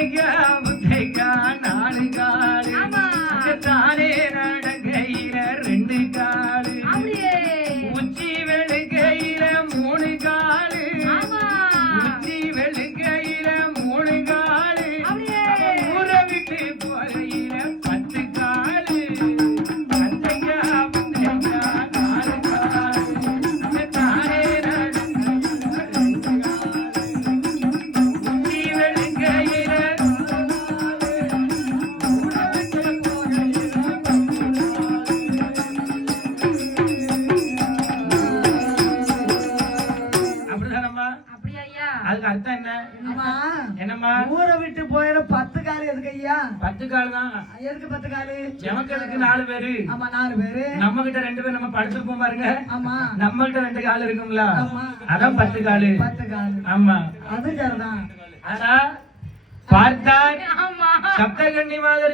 முத்தைக்கா முத்தைக்கா நாலு காலு தானே நடக்கையில ரெண்டு காலு உச்சி வெளுக்கையில மூணு காலு உச்சி வெளுக்கையில மூணு காலு ஊரை விட்டு போகையில 10 காலு முத்தைக்கா முத்தைக்கா நாலு காலு தானே அதுக்கு அர்த்தம் என்ன? என்னம்மா ஊரை விட்டு போயிட 10 காலு எதுக்கு ஐயா? 10 கால் தான். எதுக்கு 10 காலு? எமக்கு எதுக்கு 4 பேரு? ஆமா 4 பேரு. நம்ம கிட்ட 2 பேர் நம்ம படுத்துப்போம் பாருங்க. ஆமா. நம்ம கிட்ட 2 கால் இருக்கும்ல. ஆமா. அதான் 10 காலு. 10 காலு. ஆமா. அது சரிதான். ஆனா பார்த்தால் சப்தகன்னி மாதிரி